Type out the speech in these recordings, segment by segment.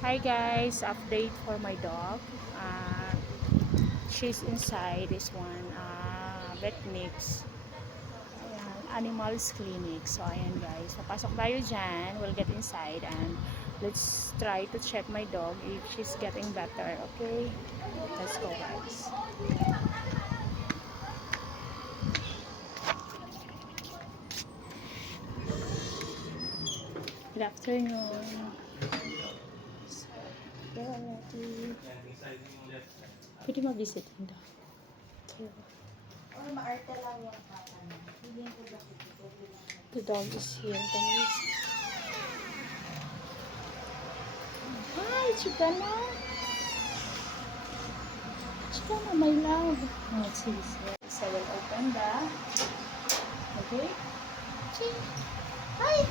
Hi guys, update for my dog. She's inside this one, vet mix. Ayan, animals clinic. So ayan guys, papasok tayo dyan. We'll get inside and let's try to check my dog if she's getting better. Okay, let's go guys. Good afternoon. Pwede mag-visit yung dog. The dog is here, guys. Hi, Chicana. Chicana, my love. Oh, it's here. So I will open the. Okay. Hi.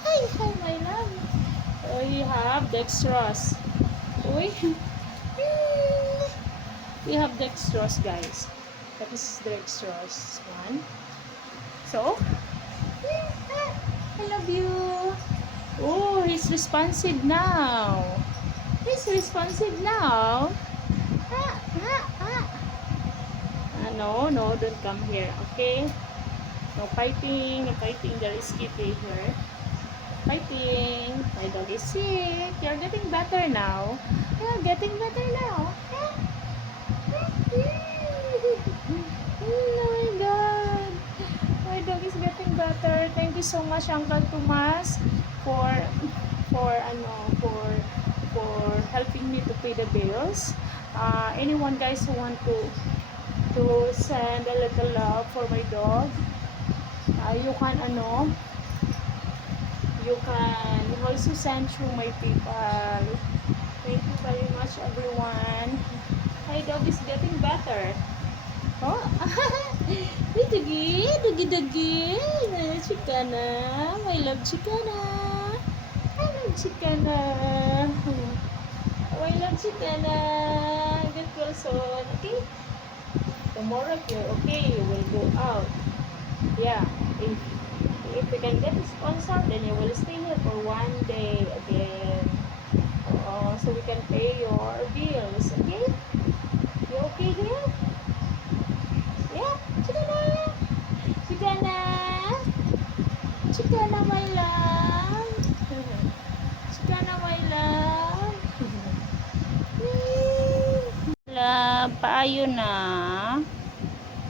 Hi, my love. Oh, you have dextrose. Uy. We have dextrose, guys. That is dextrose one. So, I love you. Oh, he's responsive now. He's responsive now. No, don't come here, okay? No fighting, no fighting. There is kitty here. Fighting. My dog is sick. You're getting better now. You're getting better now. Oh my God. My dog is getting better. Thank you so much, Uncle Tomas, for for helping me to pay the bills. Anyone guys who want to send a little love for my dog, you can also send through my PayPal. Thank you very much, everyone. My dog is getting better. Oh, Dugi. Chicana. I love Chicana. I love Chicana. I love Chicana. Good girl, son. Okay? Tomorrow, if you're okay, you will go out. Yeah. If we can get a sponsor, then you will stay here for one day again. So we can pay your bills. Okay? You okay here? Yeah? Chicana, my love. Chicana, my love. Love, paayo na.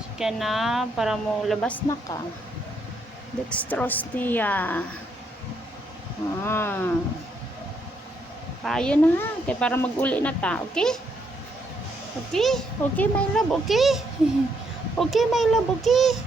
Chicana, para mo labas na ka. Dextrose niya. Paayo na ha. Okay, para mag-uli na ta. Okay? Okay? Okay, my love. Okay? Okay, my love. Okay?